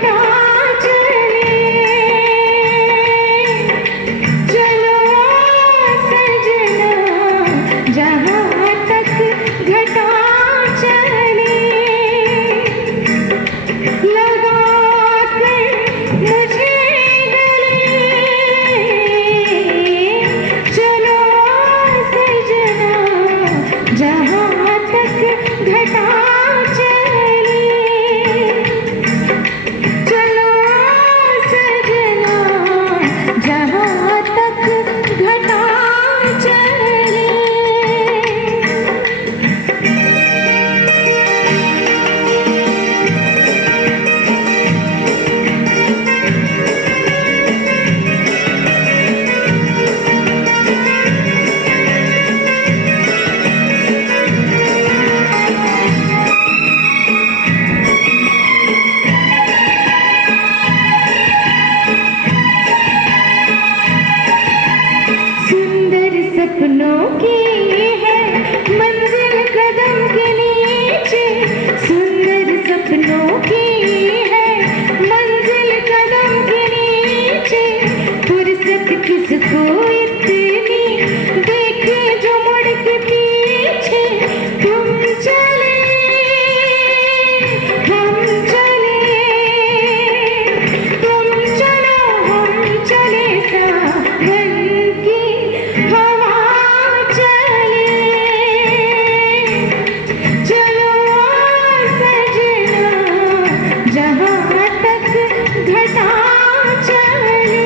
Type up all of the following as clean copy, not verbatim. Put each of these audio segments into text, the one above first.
घटा चले, चलो सजना जहाँ तक घटा चले, लगा कर मुझे गले, चलो सजना जहाँ तक घटा चले, चलो सजना जहाँ तक घटा चले। सुंदर सपनों की है मंजिल कदम के नीचे, सुंदर सपनों की है मंजिल कदम के नीचे, फुर्सत किसको इतनी देखे जो मुड़ के पीछे, तुम चले हम चले, तुम चलो हम चले, सावन की हवा चले, चलो सजना जहाँ तक घटा चले।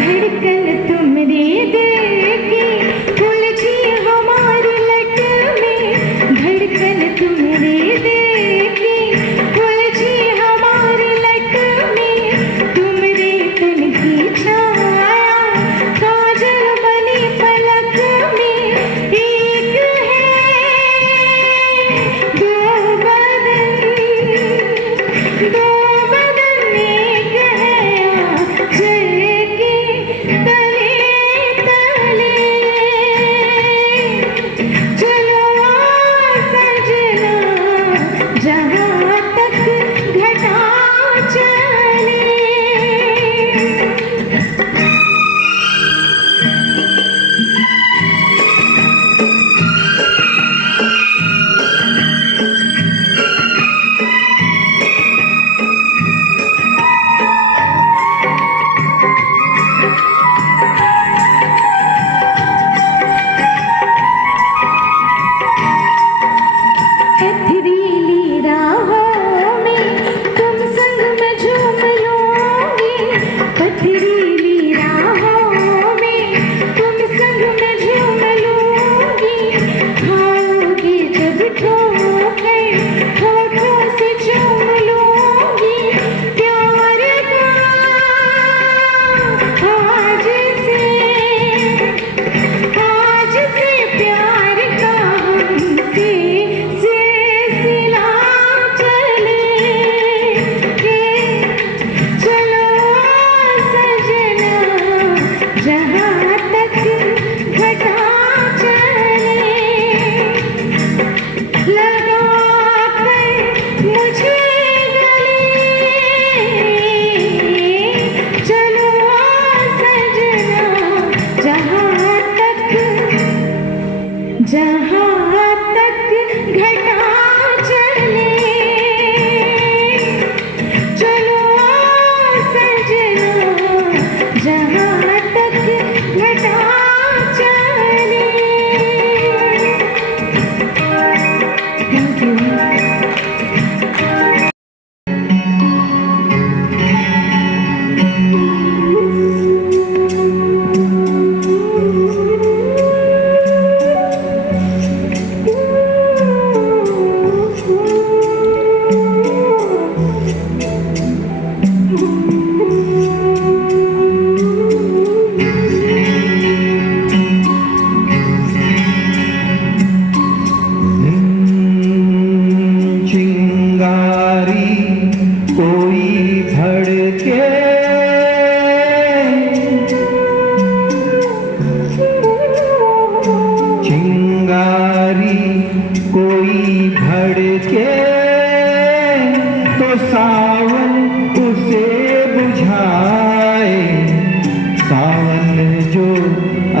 धड़कन तुमरे दिल की उलझ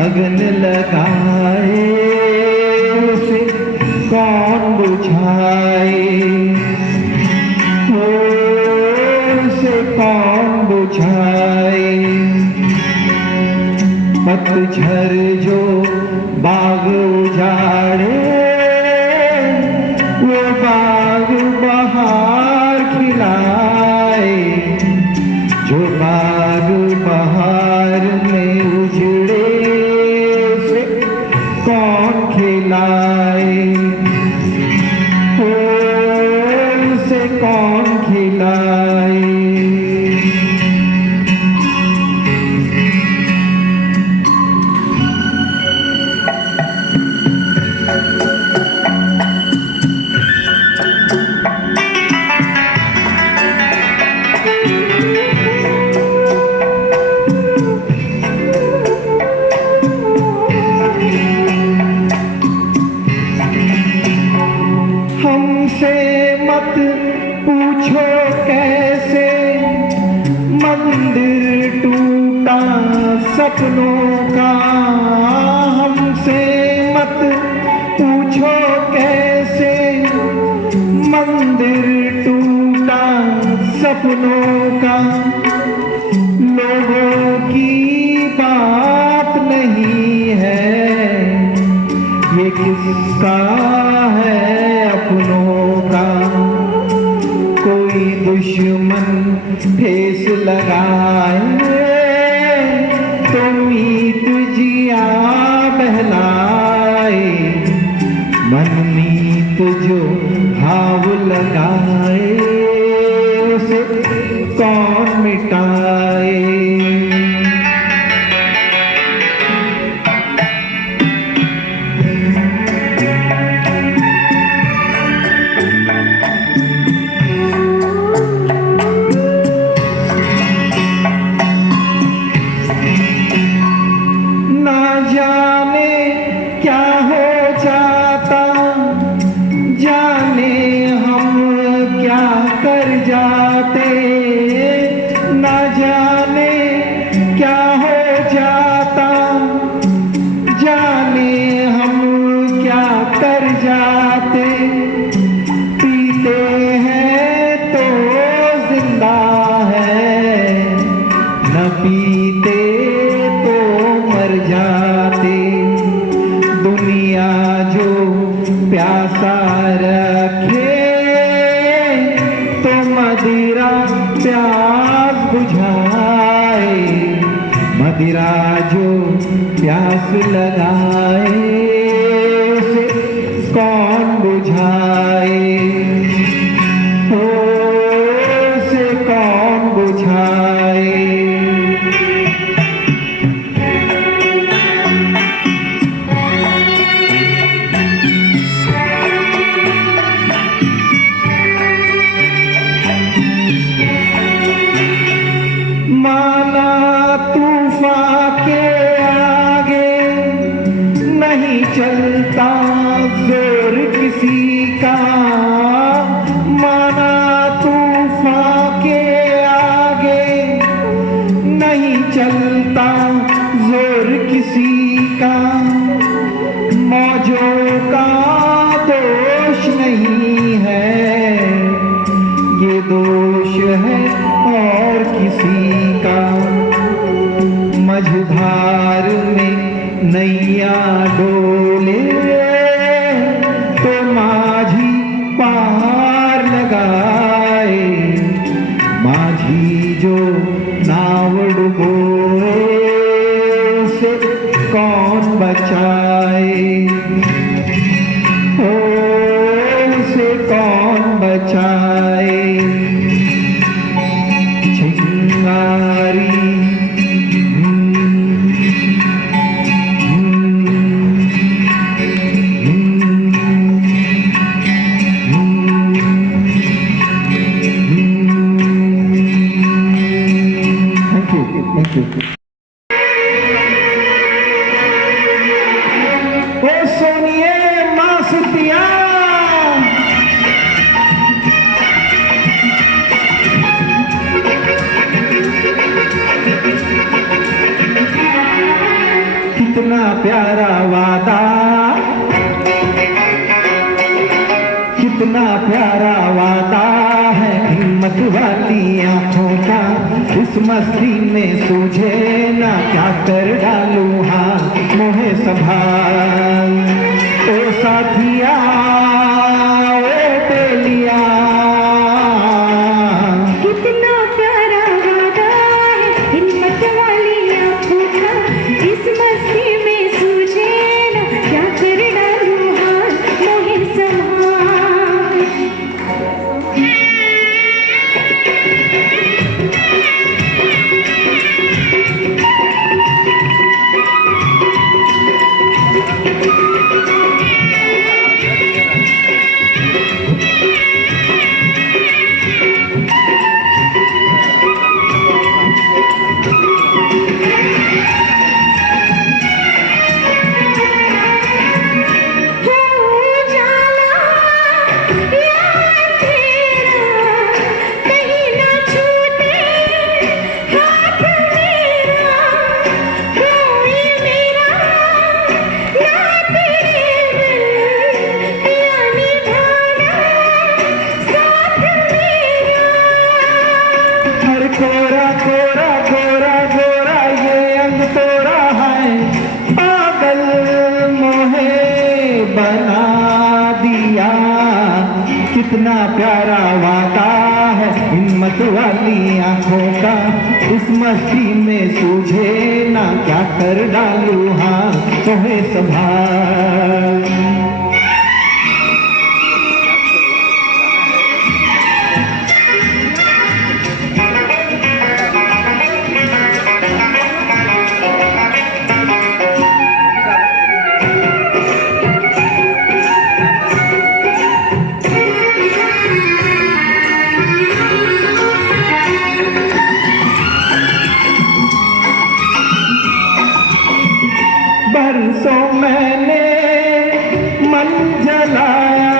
अगन लगाए उसे कौन बुझाए, उसे कौन बुझाए। पतझर जो बाग उजाड़े वो बाग बहार खिलाए, जो बाग बहार में उजड़े उसे कौन खिलाए, उसे कौन खिलाए। हमसे मत पूछो कैसे मंदिर टूटा सपनों का, हमसे मत पूछो कैसे मंदिर टूटा सपनों का। लोगों की बात नहीं है ये किस्सा है अपनों का। कोई दुश्मन ठेस लगाए तो मीत जिया बहलाए, मनमीत जो घाव लगाए उसे कौन मिटाए। ना जाने क्या हो जाता, जाने हम क्या कर जाते। ना जाने क्या हो जाता, जाने हम क्या कर जाते। पीते हैं तो जिंदा है, न पीते तो मर जाते। दुनिया जो प्यासा रखे तो मदिरा प्यास बुझाए, मदिरा जो प्यास लगाए उसे कौन बुझाए, उसे कौन बुझाए। माना तूफान के आगे नहीं चलता जोर किसी का, माना तूफान के आगे नहीं चलता जोर किसी का। मौजों का दोष नहीं है ये दोष है और किसी का। मझधार में नैया डोले तो माझी पार लगाए, माझी जो नाव डुबोए उसे कौन बचाए, उसे कौन बचाए। चिंगारी Thank you. प्यारा वादा, कितना प्यारा वादा है हिम्मत वाली आंखों का। इस मस्ती में सूझे ना क्या कर डालूं हाथ मोहे संभाल। ओ साथिया ओ बेलिया, कितना प्यारा वादा है हिम्मत वाली आंखों का। इस मस्ती में सूझे ना क्या कर डालूं हाथ मोहे संभाल। हर कोरा कोरा गोरा गोरा ये अंग तोरा है, पागल मोहे बना दिया। कितना प्यारा वादा है हिम्मत वाली आंखों का। इस मस्ती में सूझे ना क्या कर डालूं हाँ तुम्हें संभाल। बरसों मैंने मन जलाया,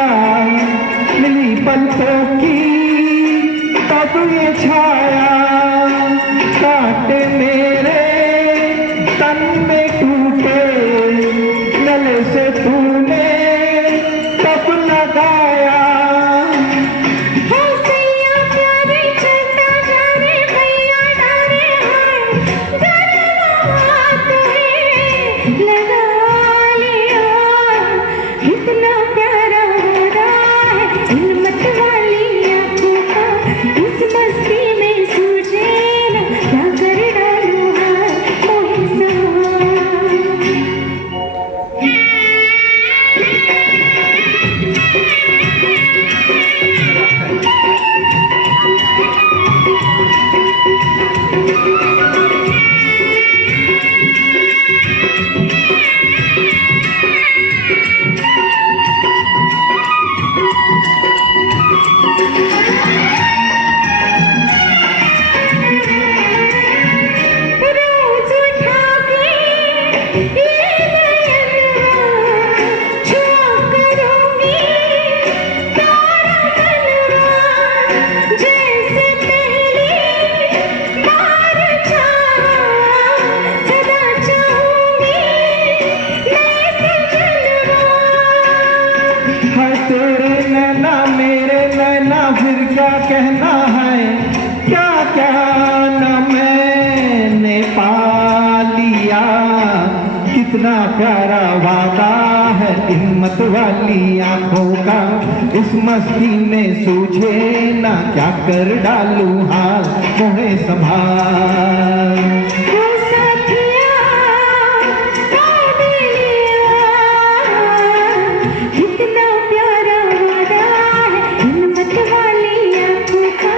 मिली पलकों की तब ये छाया। कांटे मेरे तन में टूटे, गले से तूने तब लगाया। कितना प्यारा वादा है हिम्मत वाली आंखों का। इस मस्ती में सूझे ना क्या कर डालूं हाथ मोहे संभाल। रोज उठा के ये नयनवा छुआ करूंगी तारा मनवा। जैसे पहली बार चाहा सदा चाहूंगी मैं सजनवा। है तेरे नैना मेरे नैना फिर क्या कहना है, क्या क्या न मैंने पा लिया। कितना प्यारा वादा है हिम्मत वाली आंखों का। इस मस्ती में सूझे ना क्या कर डालूं हाथ तुम्हें संभाल। ओ साथिया ओ बेलिया, कितना प्यारा वादा है हिम्मत वाली आंखों का।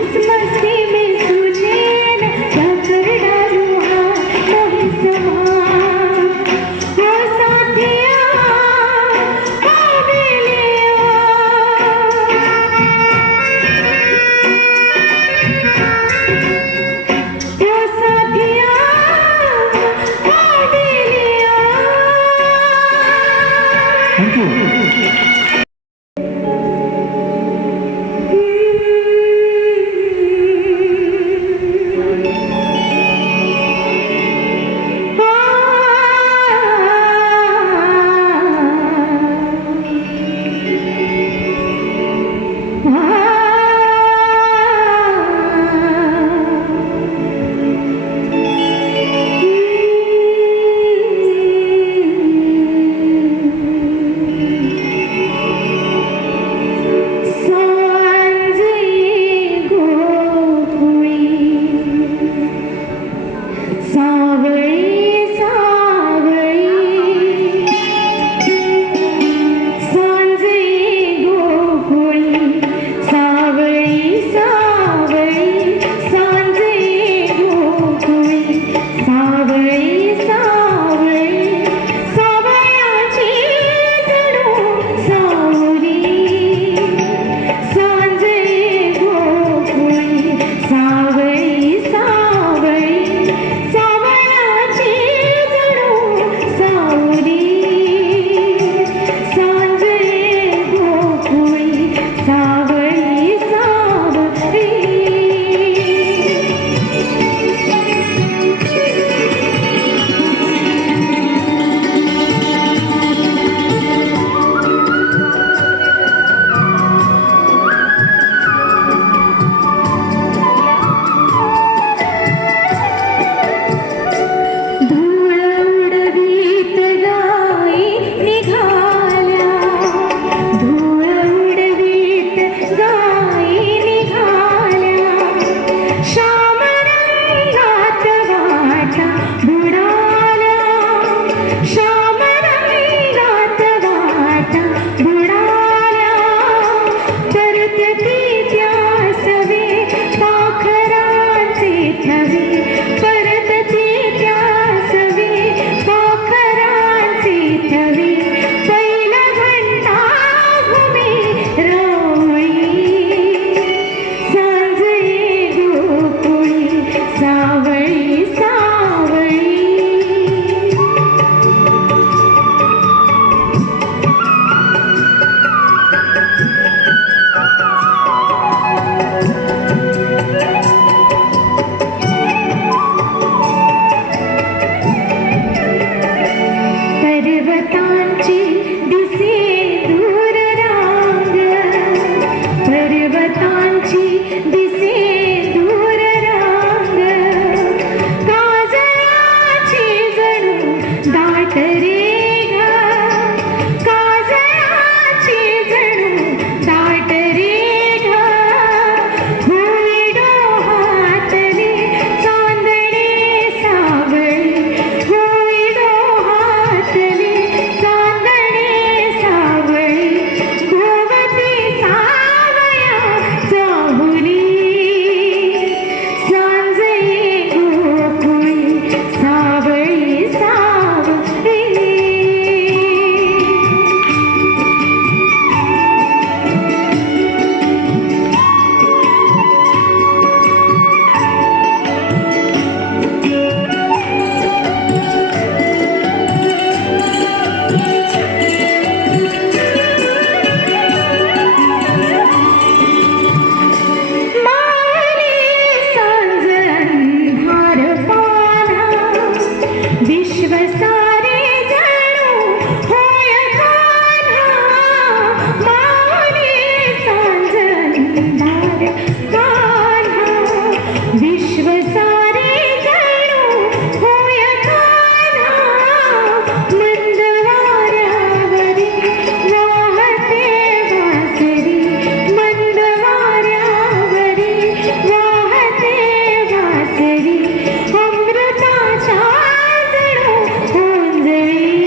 इस मस्ती में सूझे ना क्या कर डालूं हाथ मोहे संभाल। ओ साथिया ओ बेलिया, ओ साथिया ओ बेलिया। Thank you. आ रे घा काजळाची जणू दाट रे घा होई डोहातली चांदणे सावळी होई डोहातली चांदणे सावळी गोवती सावया चाहुली सांजे गोकुळी सावळी सावळी मावली सांज अंधार पाना विश्व सारे जणू होय कान्हा मावली सांज अंधार कान्हा विश्व सारे जणू होय कान्हा मंद वाऱ्यावरी वाहते वासरी मंद वाऱ्यावरी वाहते वासरी अमृताच्या जणू ओंजळी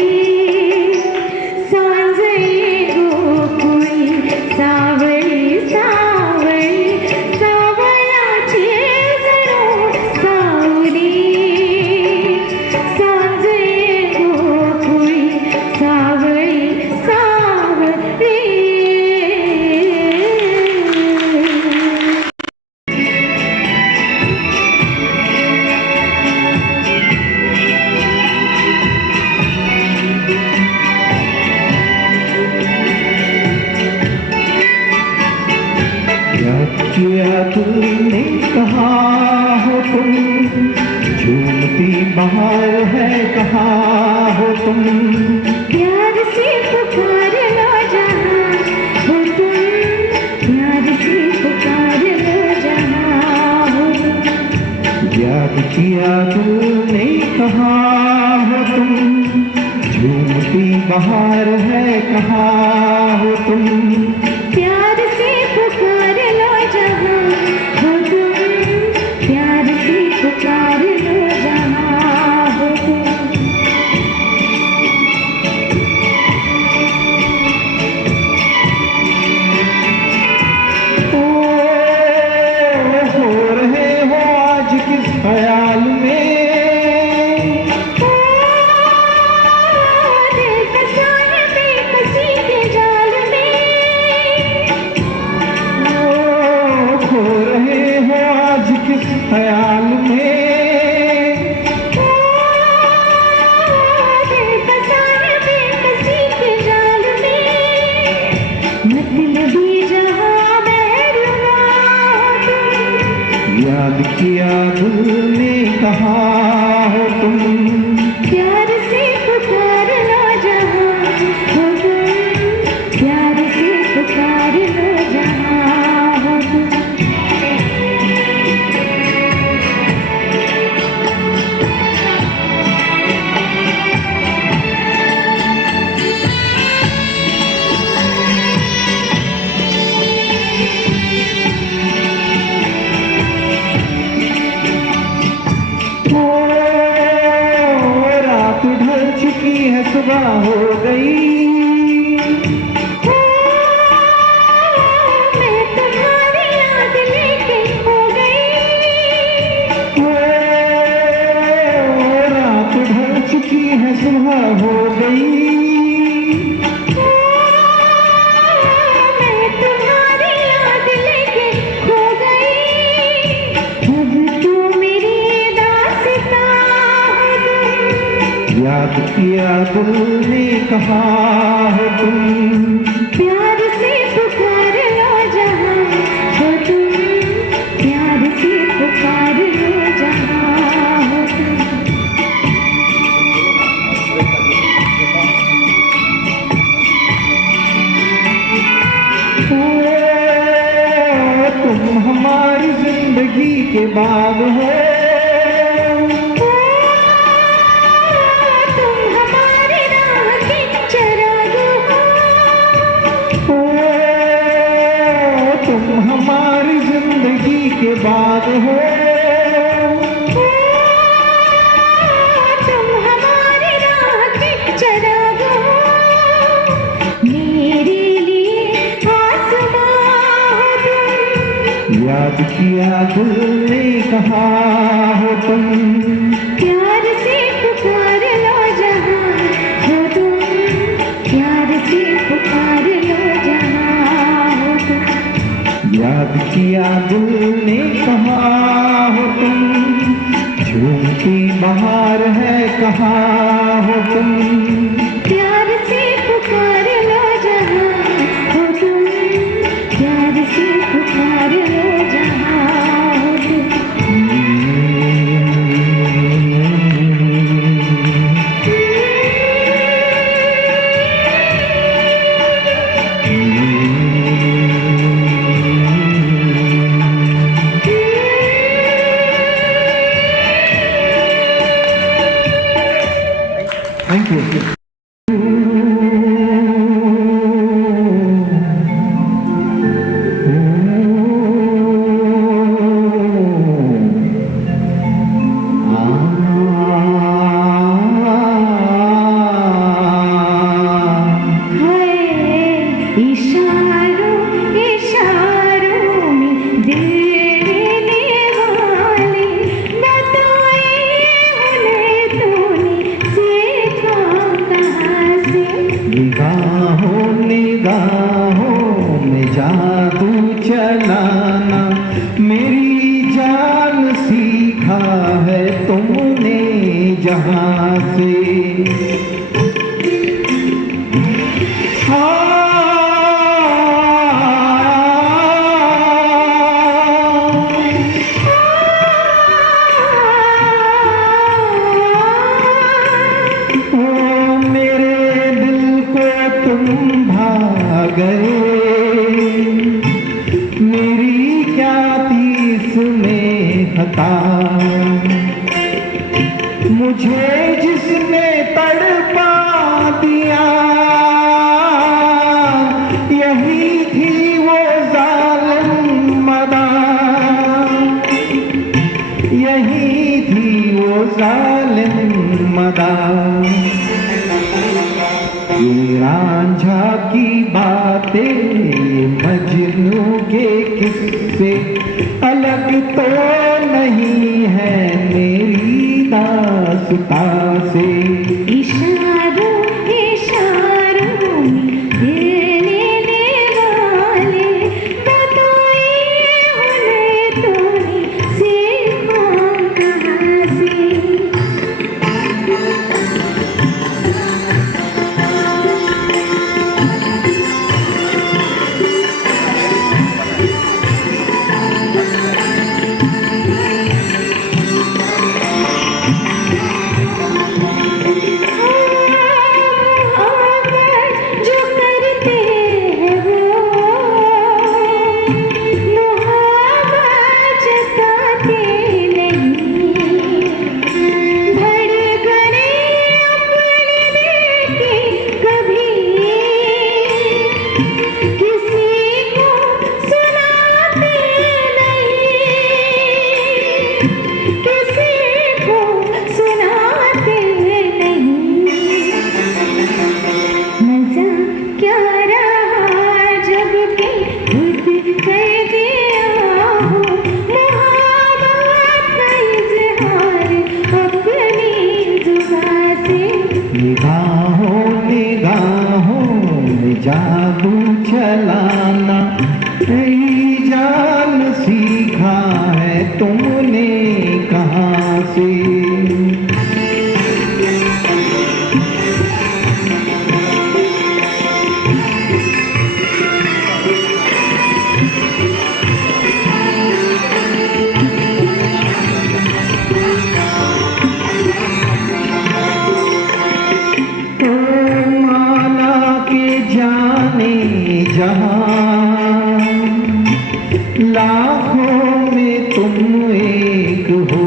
सांजळी गोकुळी सावळी सावळी सावळाची जणू सावली सांजळी गोकुळी सावळी सावळी क्या किया तुमने कहा हो तुम झूमती बहार है कहा हो तुम प्यार से पुकार लो जहाँ हो तुम प्यार से पुकार लो जहाँ हो तुम याद किया तुमने कहा हो तुम झूमती बहार है कहा हो तुम प्यार से पुकार लो जहाँ हो तुम प्यार से पुकार लो जहाँ हो तुम ओ हो रहे हो आज किस ख्याल में दिल फंसाए बेकसी के जाल में ओ खो रहे हो आज किस ख्याल में दिल फंसाए बेकसी के जाल में मतलबी जहाँ बैरुआ तुम याद किया तुमने कहा हो तुम प्यार से पुकार लो जहाँ हो तुम प्यार से पुकार लो जहाँ हो तुम ओ रात ढल चुकी है सुबह हो गई मैं तुम्हारी याद लेके खो गई ओ रात ढल चुकी है सुबह हो गई मैं तुम्हारी याद लेके खो गई अब तू मेरी दास्तां हो तुम याद किया तुमने कहा हो तुम प्यार से पुकार लो जहाँ हो तुम प्यार से पुकार लो जहाँ हो तुम ओ तुम हमारी जिंदगी के बाद हो तुम हमारी याद किया दिल ने कहा हो तुम, प्यार से पुकार लो जहां हो तुम, प्यार से पुकार लो जहां हो तुम। याद किया दिल ने कहा हो तुम, झूमती बहार है कहाँ हो तुम, प्यार से पुकार लो जहां हो तुम, प्यार से पुकार लो जहां हो तुम। Thank you. इशारों इशारों में देने वाले बताए उन्हें तूने सीखा कहाँ से। निगाहों निगाहों में जादू चलाना मेरी जान सीखा है तुमने जहाँ से। मेरे दिल को तुम भा गए, मेरी क्या थी इसमें खता, मुझे जिसने तड़पा दिया यही थी वो जालिम मदा, यही थी वो जालिम मदा। ये रांझा की बातें मजनू के किस्से अलग तो नहीं है मेरी दास्तां से। इशारों इशारों में देने वाले बताए उन्हें तूने सीखा कहाँ से। जो करते हैं वो मोहब्बत जताते नहीं, धड़कने अपने देके कभी किसी को सुनाते नहीं, किसी को सुनाते नहीं। मजा क्या रहा जब कि खुद कर दिया हो मोहब्बत का इजहार अपनी जुबां से। निगाहों निगाहों में जादू चलाना नई जान सीखा है तुमने कहाँ से। तो माना के जाने जहां लाखों में तुम एक हो,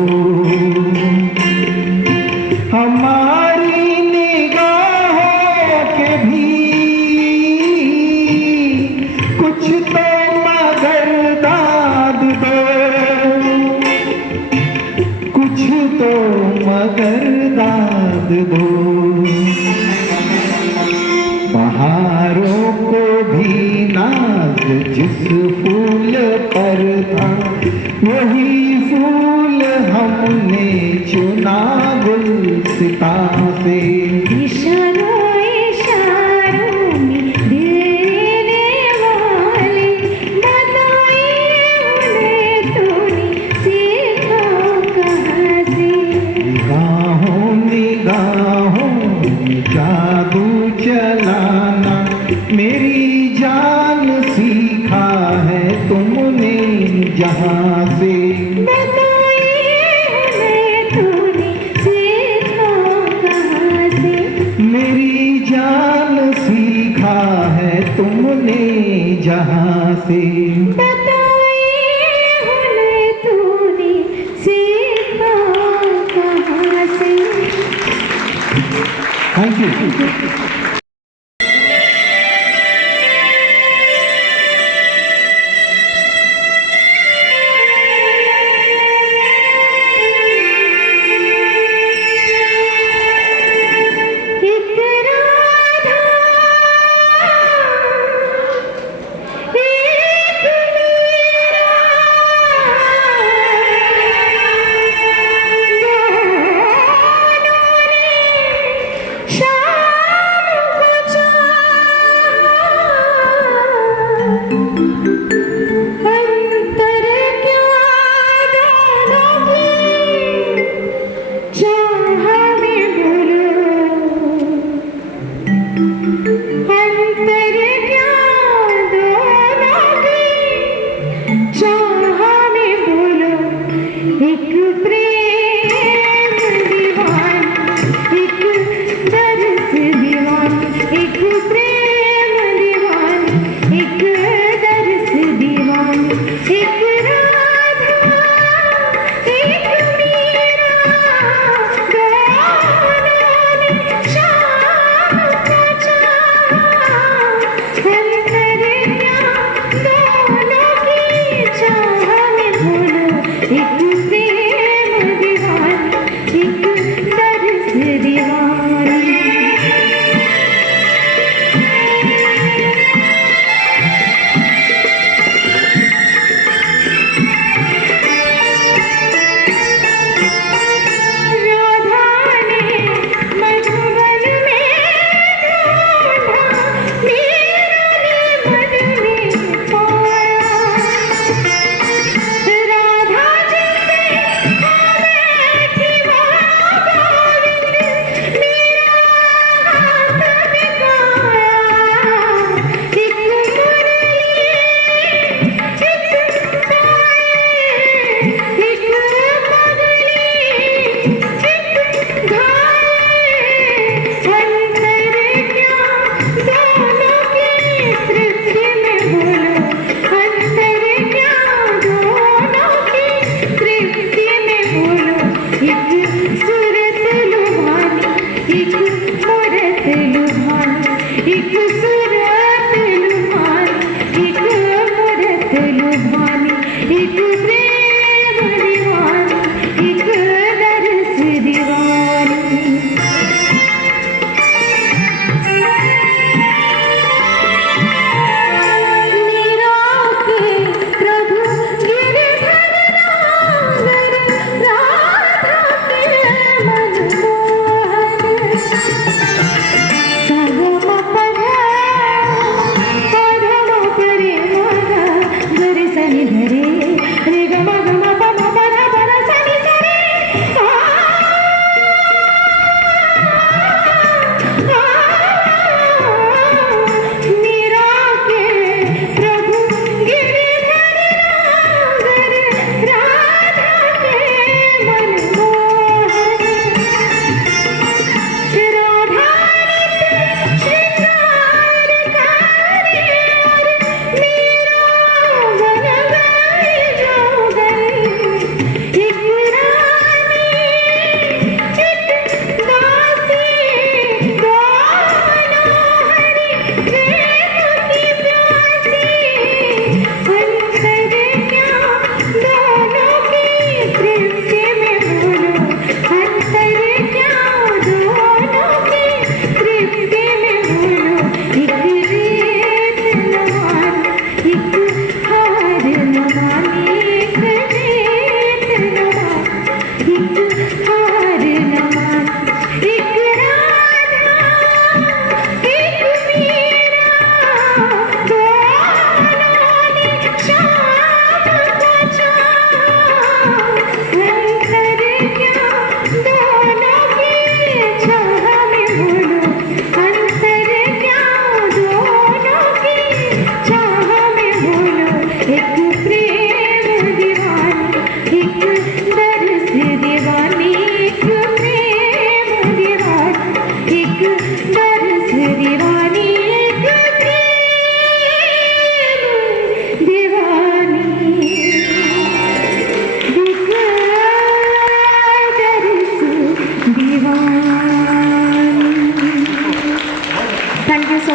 हमारी निगाहों के भी कुछ तो मगर दाद दो, कुछ तो मगर दाद दो। बहारों को भी नाज जिस फूल पर था वही फूल हमने चुना गुलसिता से। इशारों इशारों में दिल देने वाले बताइए उन्हें तूने सीखा कहाँ से। निगाहों निगाहों में जादू चलाना मेरी जान सीखा है तुमने जहाँ से। बताइए उन्हें तूने सीखा कहाँ से। मेरी जान सीखा है तुमने जहाँ से। बताइए उन्हें तूने सीखा कहाँ से। Thank you. एक राधा एक मीरा दोनों ने शाम को अंतर क्या दोनों की चाह में बोलो। अंतर क्या दोनों की चाह में बोलो। एक प्रेम दीवान एक दर्द दीवान। एक प्रेम दीवान एक दर्द दीवान। एक राधा एक मीरा दोनों ने शाम को चाहा।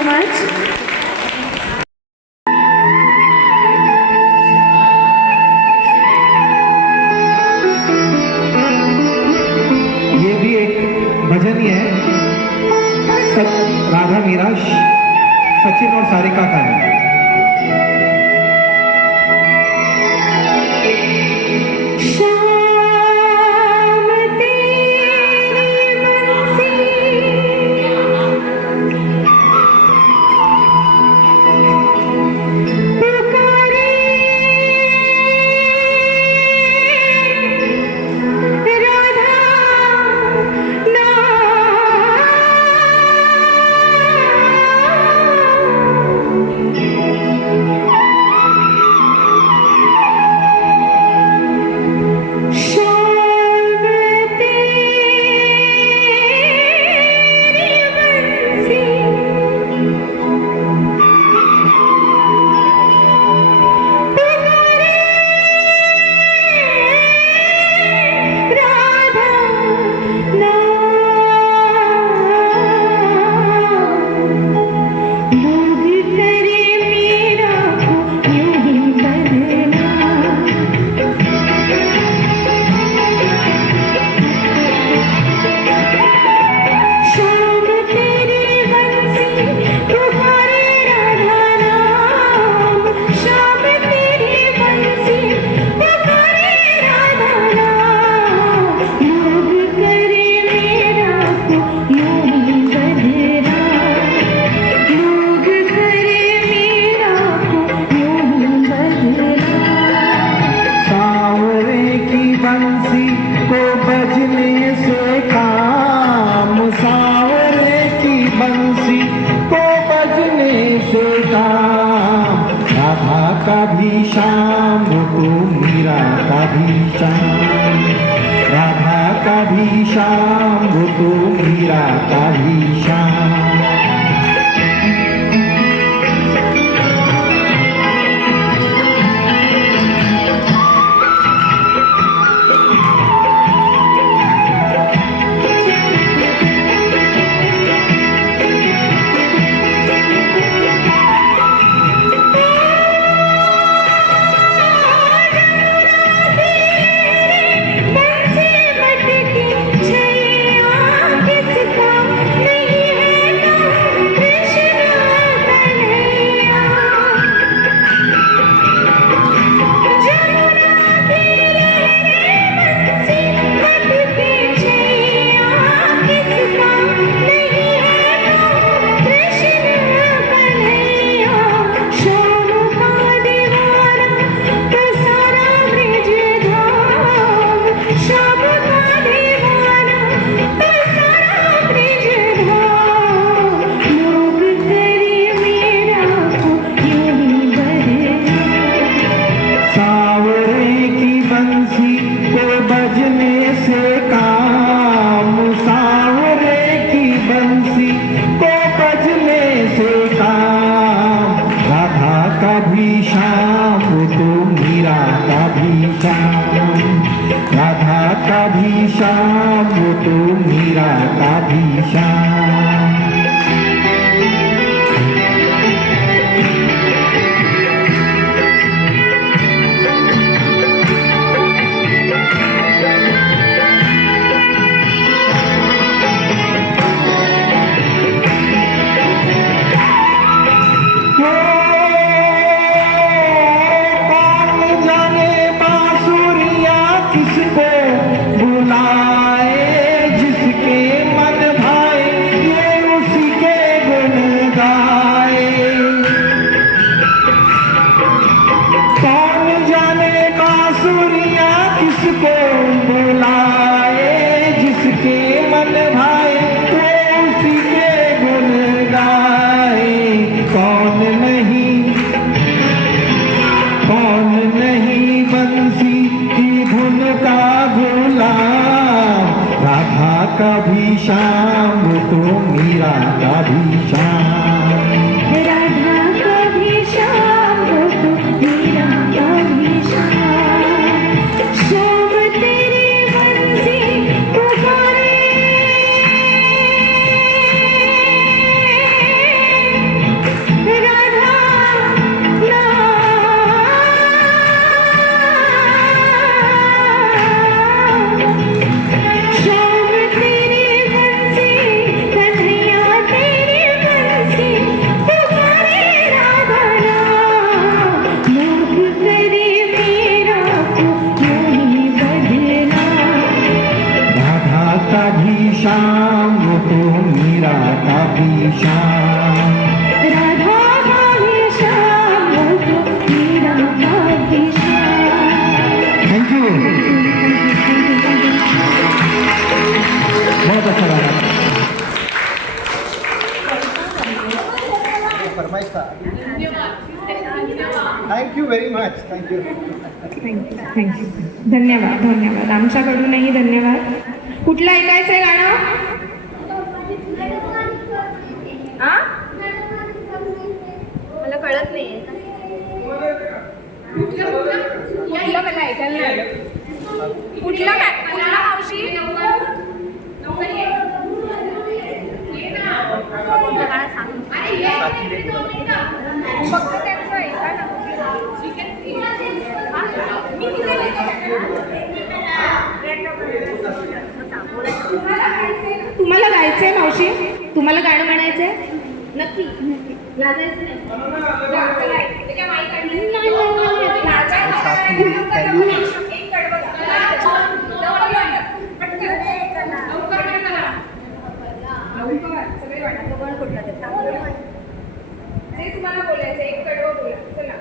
मच। ये भी एक भजन ही है, राधा मीरा सचिन और सारिका का है। शाम तेरी बंसी पुकारे राधा शाम तेरी बंसी पुकारे राधा लोग करे मेरा को यूं ही बदनाम। शाम तेरी बंसी पुकारे राधा नाम। शाम तेरी बंसी पुकारे राधा नाम। लोग करे मेरा को यूं ही बदनाम। लोग करे मेरा को यूं ही बदनाम। सांवरे की बंसी को बजने से काम, सांवरे की बंसी को बजने से काम। राधा का भी शाम तो मीरा का भी शाम, राधा का भी शाम तो मीरा का भी शाम। बंसी मटकी छैया किसका नहीं है नाम कृष्ण कन्हैया। जमुना तीरे बंसी मटकी छैया किसका नहीं है नाम कृष्ण कन्हैया। शाम का दीवाना तो सारा ब्रिज धाम। शाम का दीवाना तो सारा ब्रिज धाम। लोग करे मेरा को यूं ही बदनाम। सांवरे की बंसी को बजने से काम, सांवरे की बंसी को बजने से काम। राधा का भी शाम तो मीरा का भी शाम, राधा का भी शाम तो मीरा का भी शाम। कौन जाने बांसुरिया किसको बुलाए, जिसके मन भाए ये उसी के गुण गाए। कौन जाने बांसुरिया किसको बुलाए, जिसके मन भाए वो उसी के गुण गाए। कौन नहीं बंसी की धुन का गुलाम। राधा का भी शाम तो मीरा का भी शाम, राधा का भी शाम तो मीरा का भी शाम। शाम तेरी बंसी पुकारे my star. Thank you very much. Thank you. Thank you. धन्यवाद धन्यवाद. आमच्याकडूनही धन्यवाद. कुठलं ऐकायचं आहे गाणं? आ? मला कळत नाही. कुठलं मला ऐकायला नाही आलं. कुठलं काय? कुठलं मावशी? कोणतं गाणं सांग. फक्त त्यांचं ऐका ना. मी तिथे तुम्हाला गायचंय मावशी? तुम्हाला गाणं म्हणायचंय? नक्की लाजायचं नाही. तुम्हाला बोलायचं एक कडवं बोला. चला.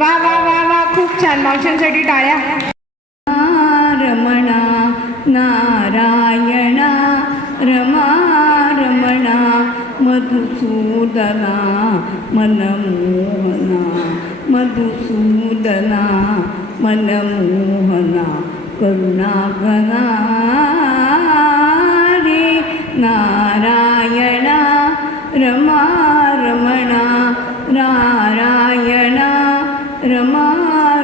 वा वा वा वा. खूप छान. मावशांसाठी टाळ्या. रमणा नारायणा रमा रमणा मधुसूदना मनमोहना मधुसूदना मनमोहना करुणाघना रे नारायणा रमा रमणा नारायणा रमा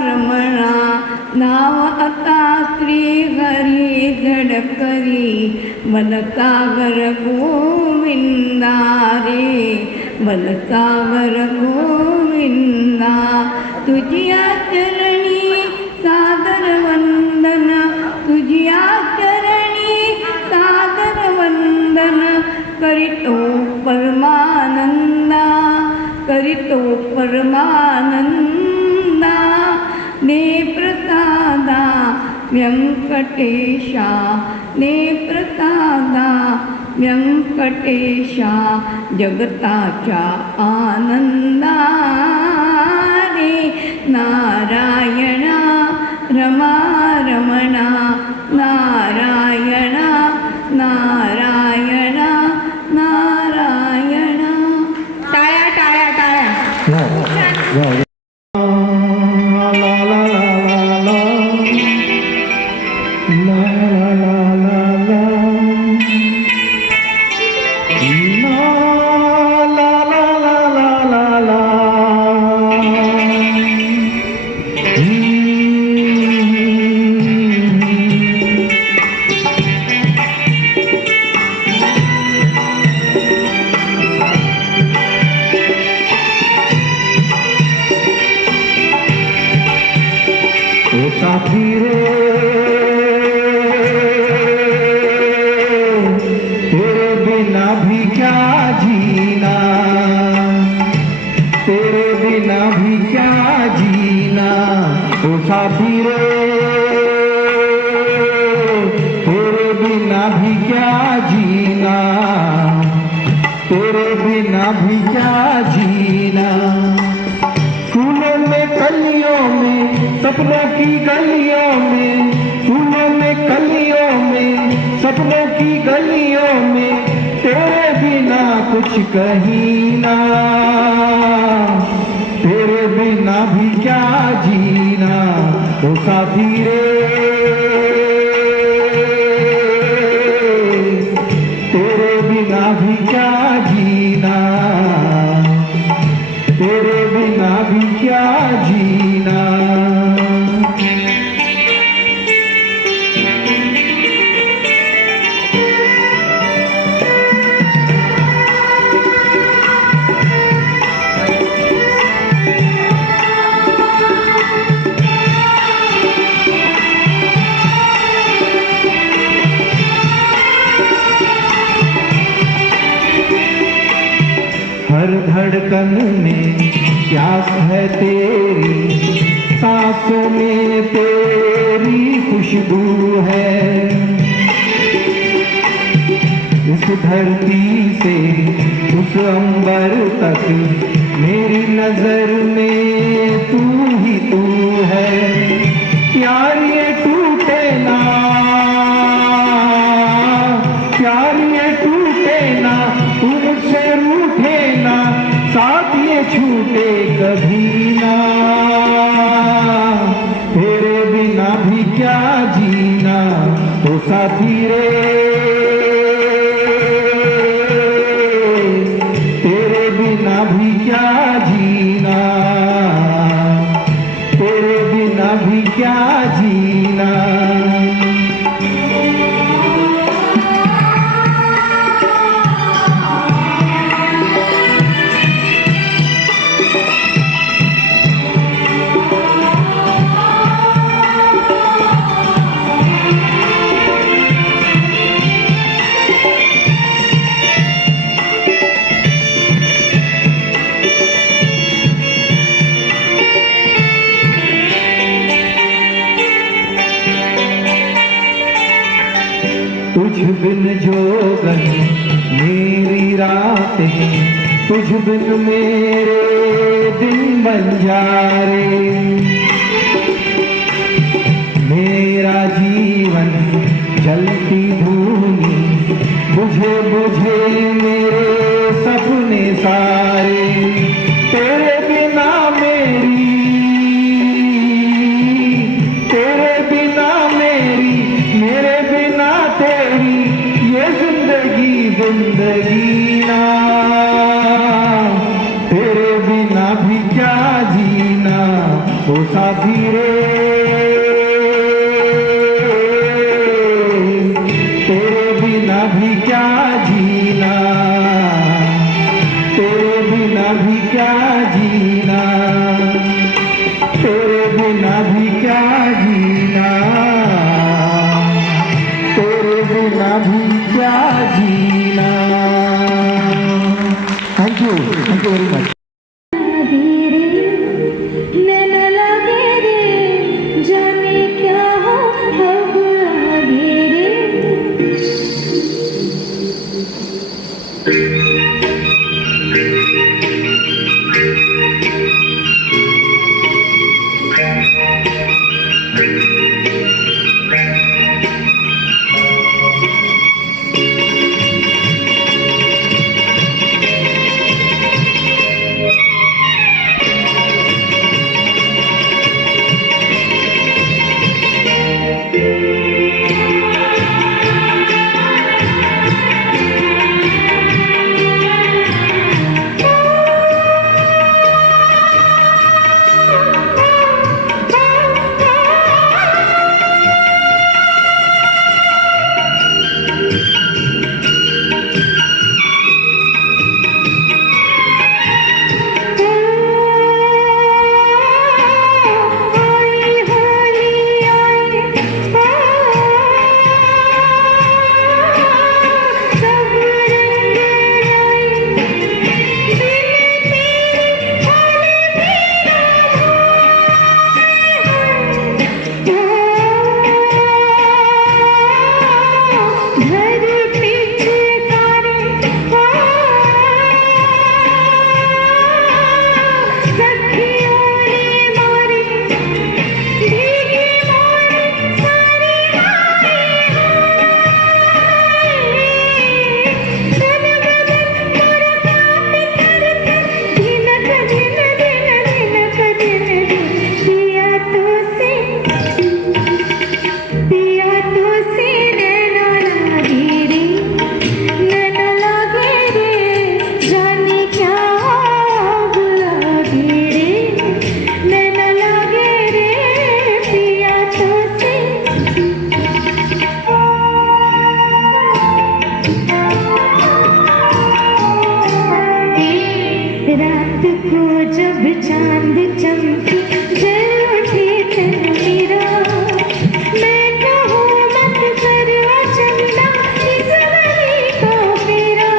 रमणा नाव आता श्री हरी धडकरी मनसागर गोविंदा रे मनसागर गोविंदा तुझिया चरणी सादर वंदन तुझिया चरणी सादर वंदन करीतो परमानंदा करीतो परमानंदा ने प्रसादा व्यंकटेशा ने प्रसादा व्यंकटेशा जगताच्या आनंदा रे नारायणा रमा रमणा नारायणा नारायणा नारायणा. टाळ्या टाळ्या टाळ्या. तेरे बिना भी क्या जीना, तेरे बिना भी क्या जीना, ओ साथी रे तेरे बिना भी क्या जीना, तेरे बिना भी क्या जीना। फूलों में कलियों में सपनों की गलियों में, फूलों में कलियों में सपनों की गलियों में, तेरे बिना कुछ कहीं ना, तेरे बिना भी क्या जीना ओ साथी रे, तेरे बिना भी क्या जीना, तेरे बिना भी क्या जीना। हर धड़कन में प्यास है तेरी, सांसों में तेरी खुशबू है, इस धरती से उस अंबर तक मेरी नजर में तू ही तू है। प्यार ये टूटे ना, प्यार ये टूटे ना, तू मुझसे रूठे ना, साथ ये छूटे कभी ना, तेरे बिना भी क्या जीना तो साथी रे, तेरे बिना भी क्या जीना, तेरे बिना भी क्या जीना। तुझ बिन जोगन मेरी रातें, तुझ बिन मेरे दिन बंजारे, मेरा जीवन जलती धूनी, बुझे बुझे मेरे सपने सारे, तेरे बिना मेरी, तेरे बिना मेरी, मेरे बिना तेरी ये जिंदगी जिंदगी ना, तेरे बिना भी क्या जीना ओ साथी रे, तेरे बिना भी क्या जीना, तेरे बिना भी क्या जीना, तेरे बिना भी क्या जीना, तेरे बिना भी क्या जीना। Thank you very much. धीरे नैन लगे रे, जाने क्या हो अब आगे रे। को जब चांद चमके जल उठे तन मेरा, मैं कहूँ मत करो चंदा इस गली को मेरा।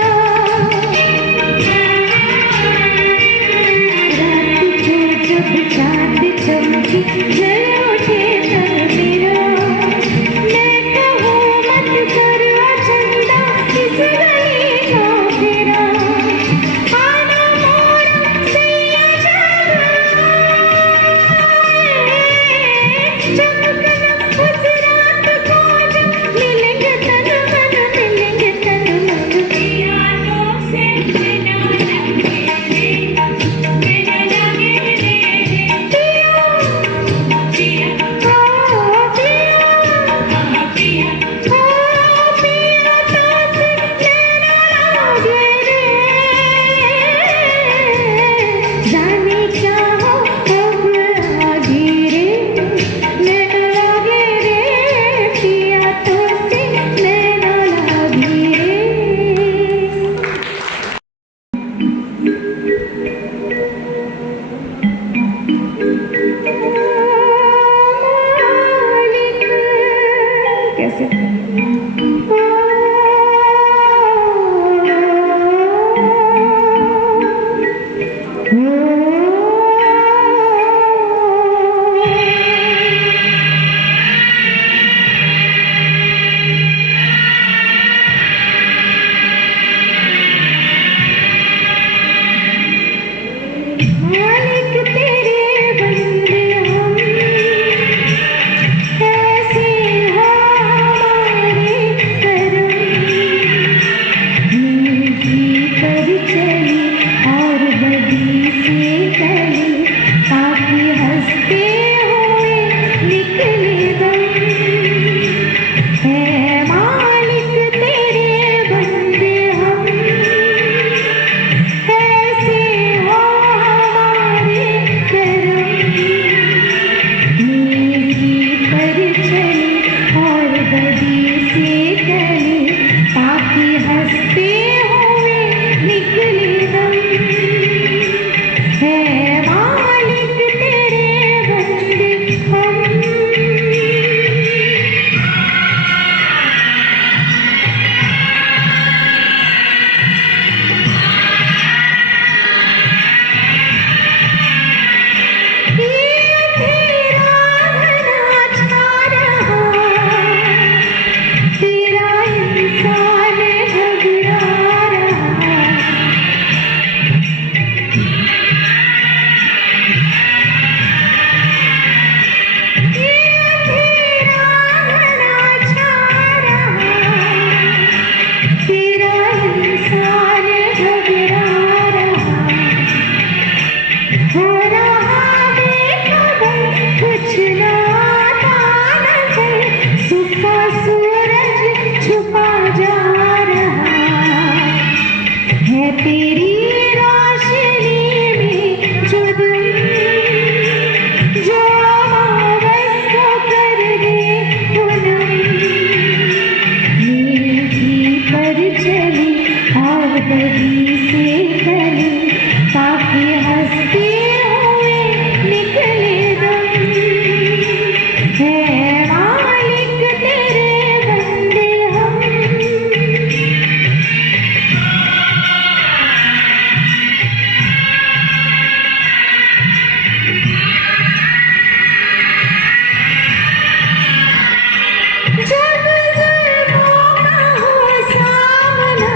रात को जब चांद चमके जल उठे तन मेरा, मैं कहूँ मत करो चंदा इस गली को मेरा। आना मोरा सैया चमकना उस रात को जब मिलेंगे तन मन, मिलेंगे तन मन। पियानों से बिना लगे रे, बिना लगे रे, पिया पिया ओ पिया पिया ओ पिया तो से नैना लागे रे, जाने क्या हो अब आगे रे, नैना लागे रे, पिया तो से नैना लागे रे। कैसे मालिक तेरे बंदे हम, ऐसे हो हमारे करम। मीठी पर चली और बदी से गली, ताकि हंसते हुए निकले दम। है मालिक तेरे बंदे हम, ऐसे हो हमारे करम। मीठी पर चली और बदी से गली, ताकि हंसते हुए निकले दम। है मालिक तेरे बंदे हम। ये तेरा घना छा रहा, तेरा इंसान घबरा रहा। ये तेरा घना छा रहा, तेरा इंसान घबरा रहा। हो रहा बेखबर कुछ ना आता नजर, सुबह सूरज छुपा जा रहा है। तेरी रोशनी में जो दिन जो अमावस को कर दे पूनम। मीठी पर चली और बदी से गली, ताकि हंसते हुए निकले दम। है मालिक तेरे बंदे हम। जब जुल्फों का हो सामना,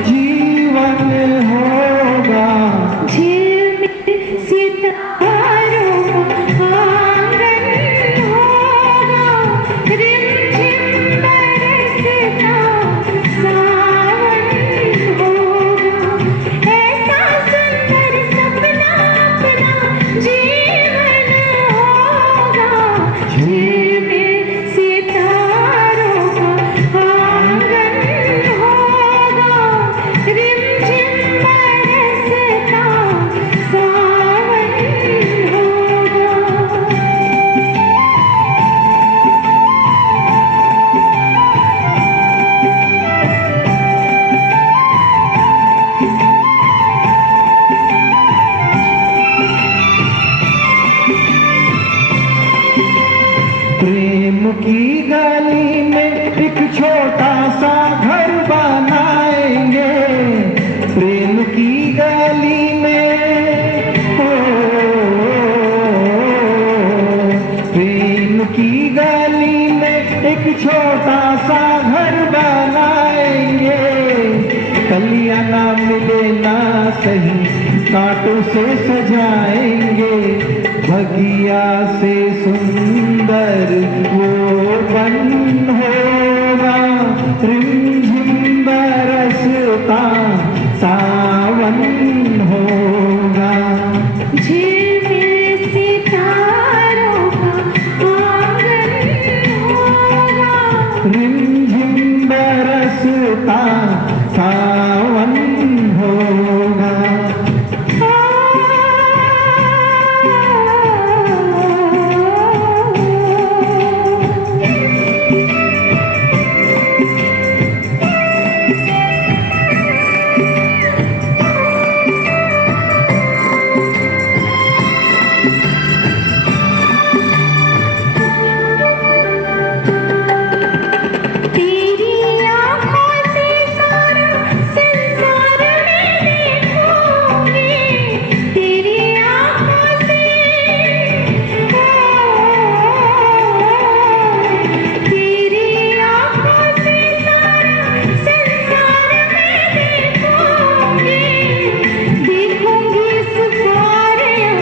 जीवन होगा। झिलमिल सितारों का आंगन होगा, रिमझिम बरसता सावन होगा। ऐसा सुंदर सपना अपना जीवन होगा। झिलमिल सितारों का आंगन होगा, रिमझिम बरसता सावन होगा। प्रेम की गली में एक छोटा सा घर बनाएंगे। प्रेम की गली में हो, प्रेम की गली में एक छोटा सा घर बनाएंगे। कलियां ना मिले ना सही, कांटों से सजाएंगे। बगिया से सुंदर वो वन होगा, रिमझिम बरसता सावन होगा। झिलमिल सितारों का आंगन होगा, रिमझिम बरसता सावन होगा। तेरी आँखों से सारा संसार मैं देखूंगी। तेरी आँखों से, तेरी आँखों से सारा संसार मैं देखूंगी। देखूंगी इस पार या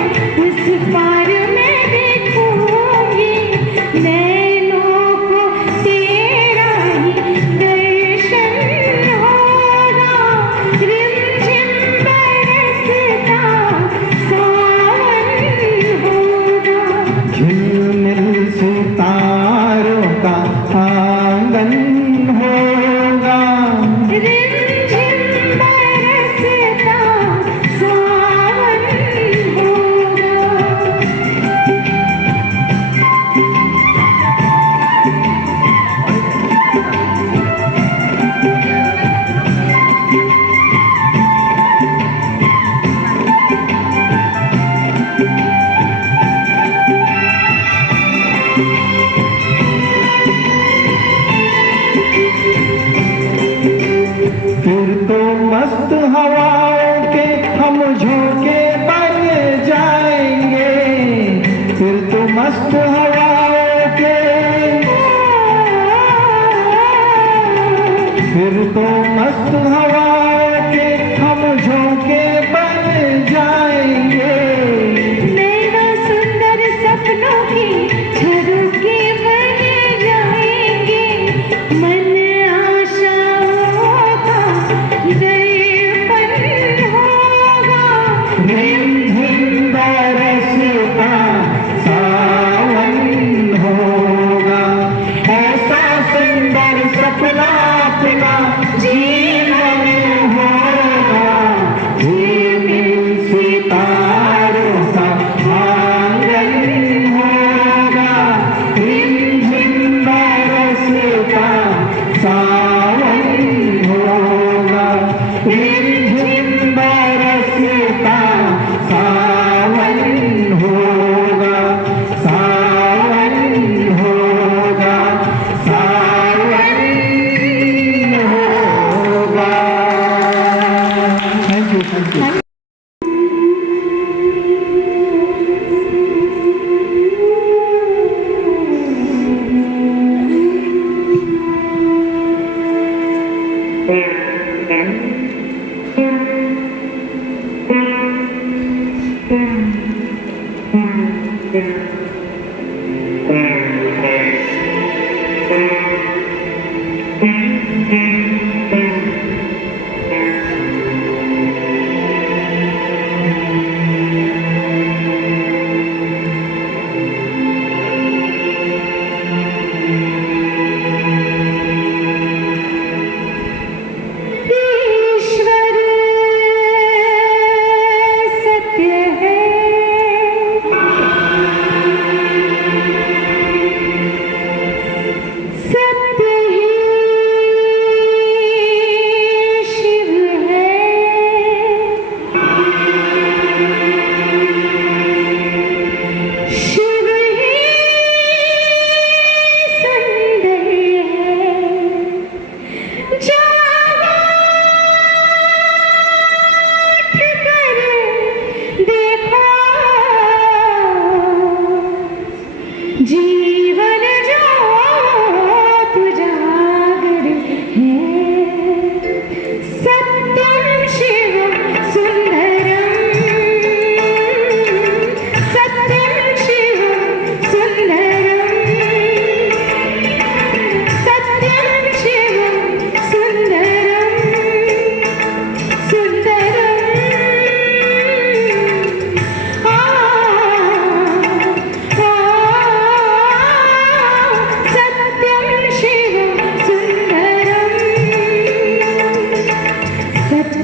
उस पार मैं देखूंगी। नैनों को तेरा ही दर्शन होगा, रिमझिम बरसता सावन होगा। झिलमिल सितारों का आंगन होगा, रिमझिम बरसता सावन होगा। फिर तो मस्त हवाओं के हम झोंके बन जाएंगे। फिर तो मस्त हवाओं के, फिर तो मस्त हवाओं के हम झोंके बन जाएंगे। नैना सुंदर सपनों की झरोखे बन जाएंगे। मन आशाओं का दर्पण होगा, रिमझिम बरसता सावन होगा। ऐसा सुंदर सपना अपना जीवन होगा। झिलमिल सितारों का आंगन होगा, रिमझिम बरसता सावन होगा। रिमझिम बरसता सावन होगा, सावन होगा, सावन होगा। Thank you. Thank you.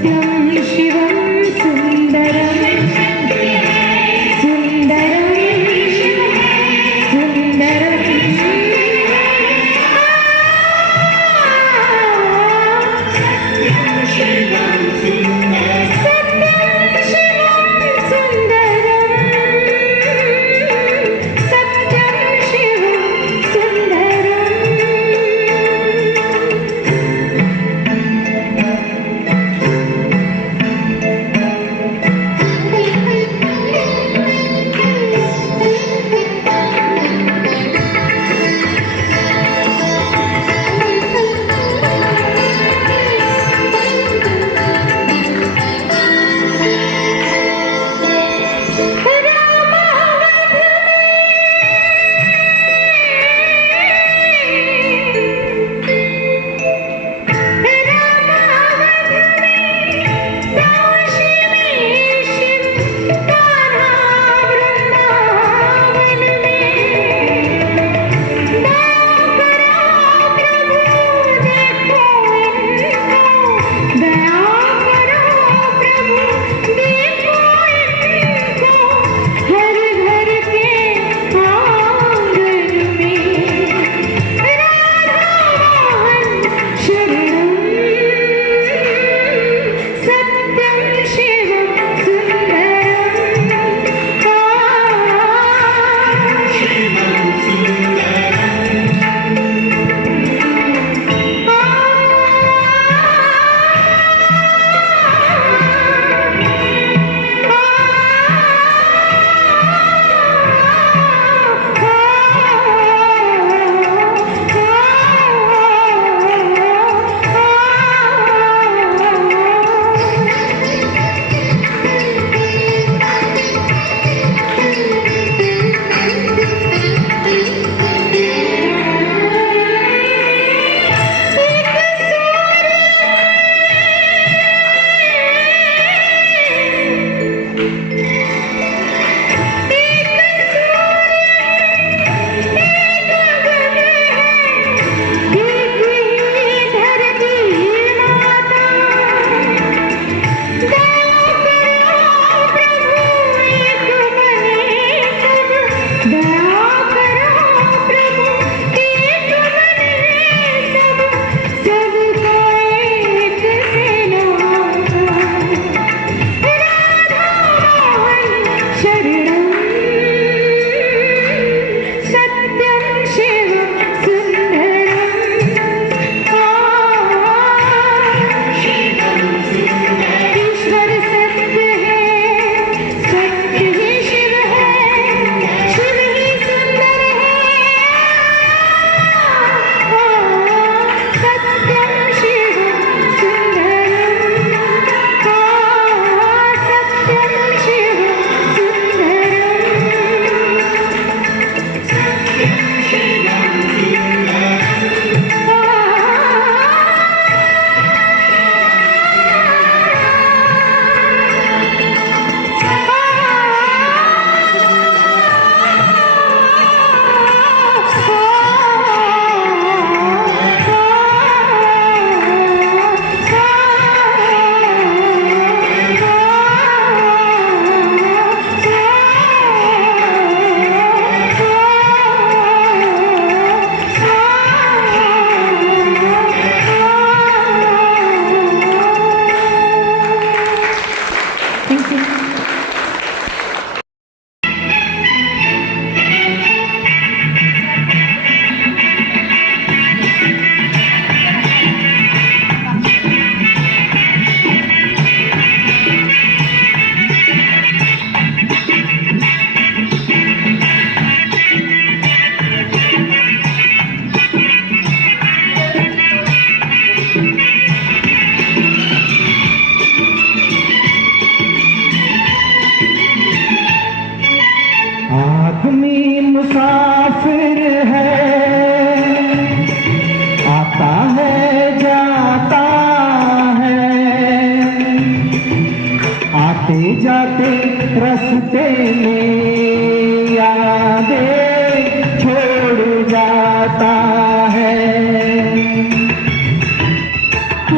सत्यं शिवं सुन्दरं सुन्दरं सुन्दरं आदमी मुसाफिर है, आता है जाता है, आते जाते रास्ते में यादें छोड़ जाता है।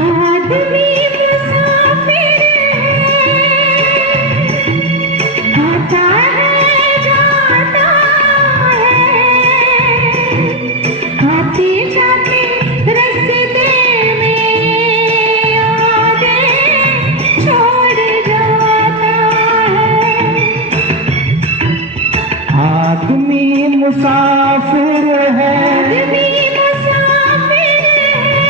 आदमी मुसाफिर मुसाफिर है। आदमी मुसाफिर है।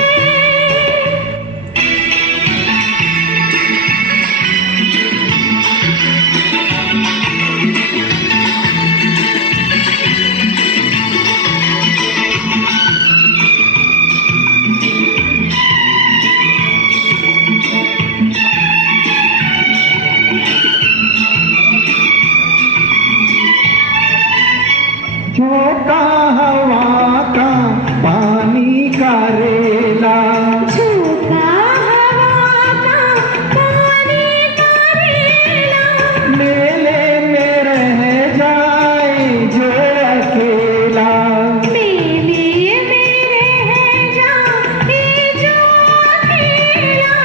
झोंका हवा का पानी का रेला, झोंका हवा का पानी का रेला, मेले में रह जाए जो अकेला, मेले में रह जाए जो अकेला,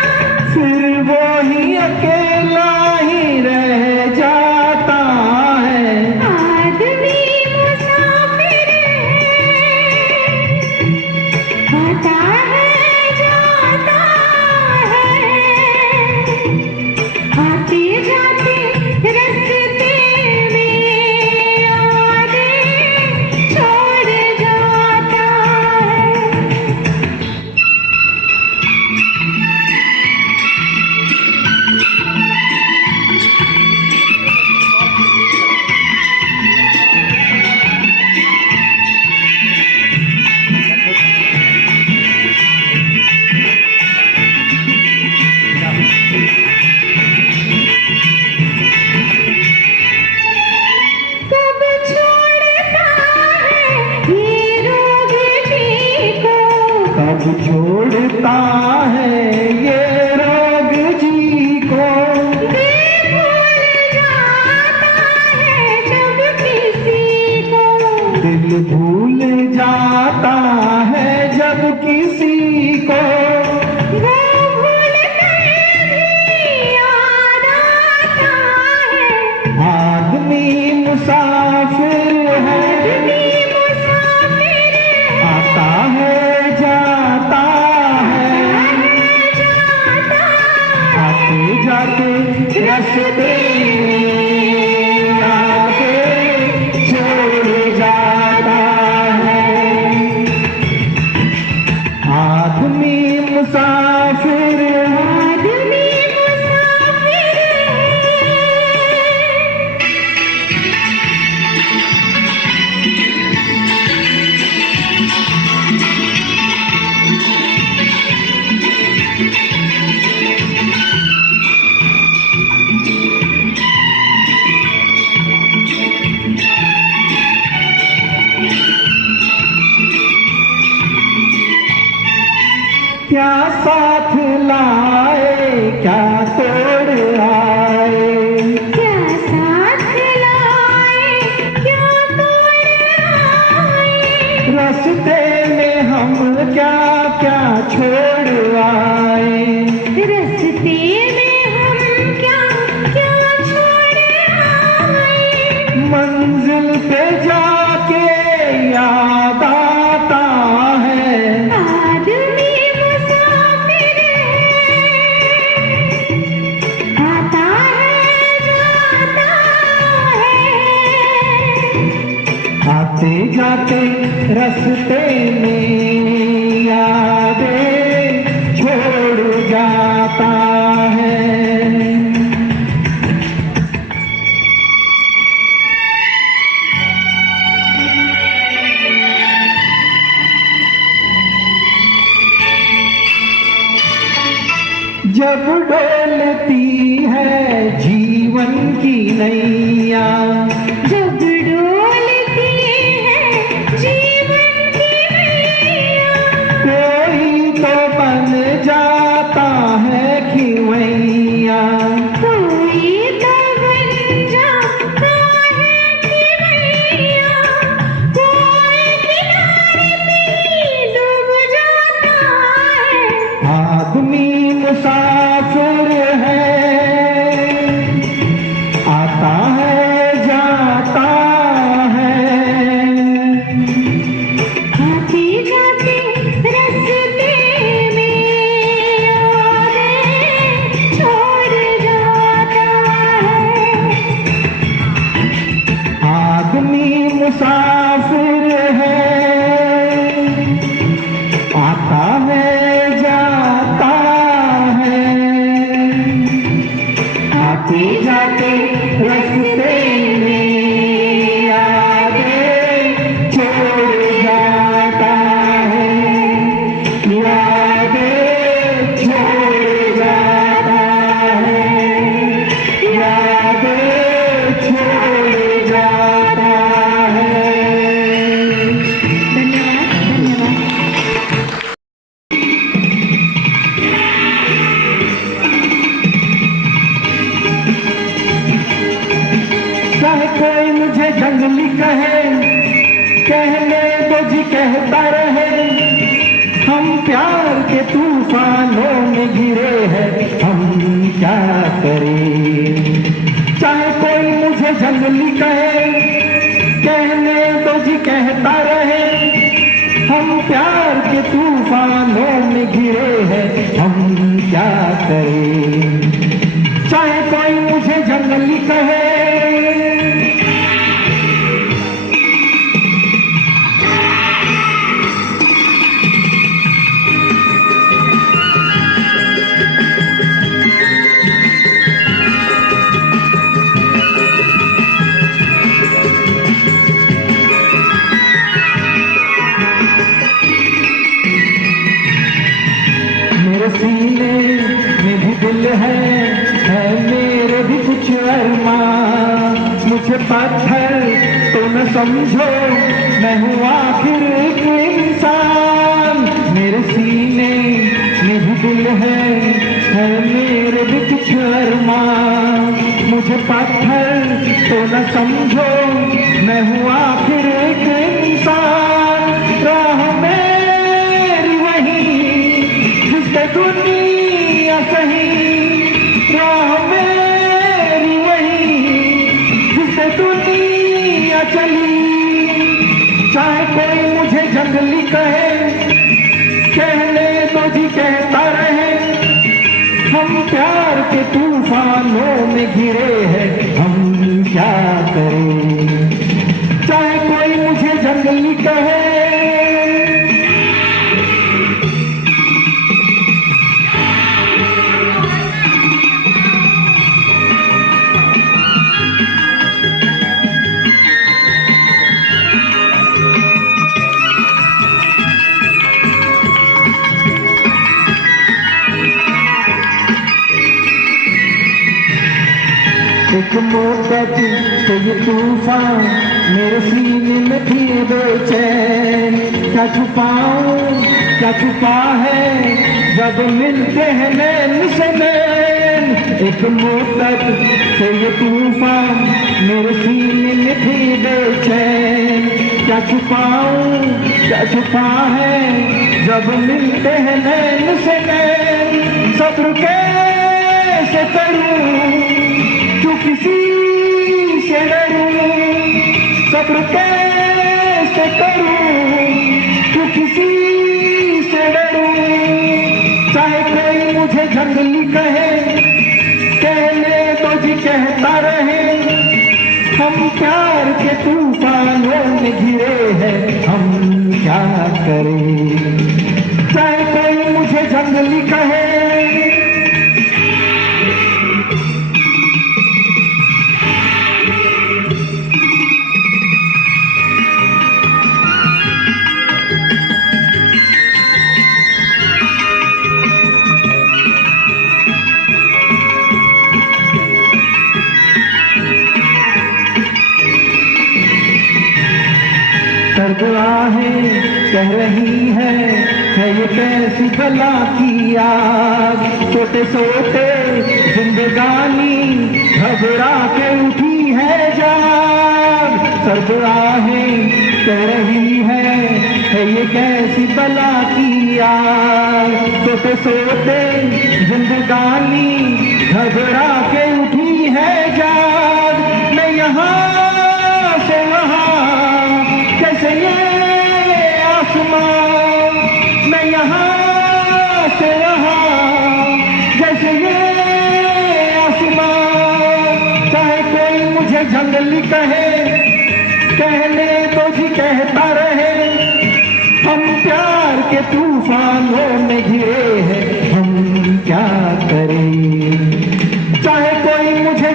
फिर वो ही अकेला ही रह जाता है। आदमी मुसाफिर है। आता है जाता है, आते जाते रास्ते में यादें छोड़ जाता है। कब छोड़ता है ये रोग जी को, कब छोड़ता है ये रोग जी को, दिल भूल जाता है जब किसी को, दिल भूल जाता है जब किसी को, वो भूल कर भी याद आता है। आदमी मुसाफिर है। आदमी मुसाफिर है। आता है जाता है, जाता है। आते जाते रास्ते यादें छोड़ जाता है। आदमी मुसाफिर है। आदमी मुसाफिर है। क्या साथ लाए क्या तोड़ आए, क्या साथ लाए क्या तोड़ आए, रास्ते में हम क्या क्या छोड़ आए, रास्ते में हम क्या क्या छोड़ आए, मंजिल पे जाके याद आता है। आदमी मुसाफिर है। आता है जाता है, आते जाते रास्ते में यादें छोड़ जाता है। जब डोलती है जीवन की नैया, जब डोलती है जीवन की नैया, कोई तो बन जाता है खिवैया, कोई तो बन जाता है खिवैया, कोई किनारे पे डूब जाता है। आदमी मुसाफिर है। आता है जाता है, आते जाते रास्ते में यादें छोड़ जाता है। आदमी मुसाफिर आते जाते रास्ते में यादें छोड़ जाता है, यादें छोड़ जाता है, यादें छोड़ जाता है। चाहे कोई मुझे जंगली कहे, कहने दो जी कहता रहे, हम प्यार के तूफानों में घिरे हैं, हम क्या करें। चाहे कोई मुझे जंगली कहे, कहने दो जी कहता रहे, हम प्यार के तूफानों में घिरे हैं, हम क्या करें। चाहे कोई मुझे जंगली कहे, मेरे सीने में भी दिल है मेरे भी कुछ अरमान। मुझे पत्थर तो न समझो, मैं हूँ आखिर एक इंसान। मेरे सीने में भी दिल है मेरे भी कुछ अरमान। मुझे पत्थर तो न समझो, मैं हूँ आखिर एक इंसान। राह मेरी वही जिससे दुनिया सही, राह मेरी वही जिससे दुनिया चली। चाहे कोई मुझे जंगली कहे, कहने दो जी कहता रहे, हम प्यार के तूफानों में घिरे हैं, हम क्या करें। चाहे कोई मुझे जंगली कहे, एक मोहब्बत से ये तूफान मेरे सीने में थी बेचैन। क्या छुपाऊं क्या छुपा है जब मिलते हैं नैन से नैन। एक मोहब्बत से ये तूफान मेरे सीने में थी बेचैन। क्या छुपाऊं क्या छुपा है जब मिलते हैं नैन से नैन। सब्र कैसे करूं क्यों किसी से डरूं, सब्र कैसे करूं क्यों किसी से डरूं। चाहे कोई मुझे जंगली कहे, कहने तो जी कहता रहे, हम प्यार के तूफानों में घिरे हैं, हम क्या करें। चाहे कोई मुझे जंगली कहे, सर्द आहें कह रही है ये कैसी भला की आग। सोते सोते जिंदगानी घबरा के उठी है जाग। सर्द आहें कह रही है ये कैसी भला की आग। सोते सोते जिंदगानी घबरा के उठी है जाग। मैं यहाँ से वहाँ कैसे ये आसमां, मैं यहाँ से वहाँ जैसे ये आसमां। चाहे कोई मुझे जंगली कहे, कहने तो जी कहता रहे, हम प्यार के तूफानों में घिरे हैं, हम क्या करें। चाहे कोई मुझे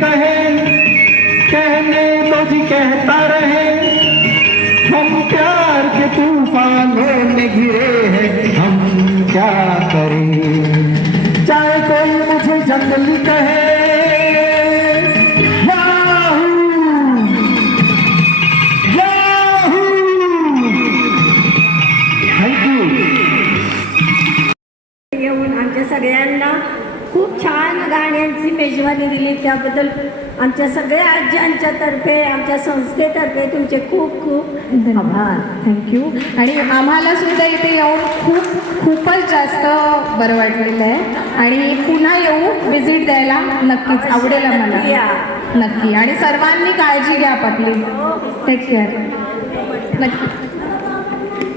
कहे कहने दो जी कहता रहे, हम प्यार के तूफानों में घिरे हैं, हम क्या करें। चाहे कोई मुझे जंगली कहे, येऊन आमच्या सगळ्यांना खूप छान गाण्यांची मेजवानी दिली त्याबद्दल आमच्या सगळ्या आज्यांच्या तर्फे आमच्या संस्थेतर्फे तुमचे खूप खूप आभार. थँक्यू. आणि आम्हाला सुद्धा इथे येऊन खूपच जास्त बरं वाटलेलं आहे आणि पुन्हा येऊ विजिट द्यायला नक्कीच आवडेल आम्हाला. या. नक्की. आणि सर्वांनी काळजी घ्या आपली. Take care. नक्की.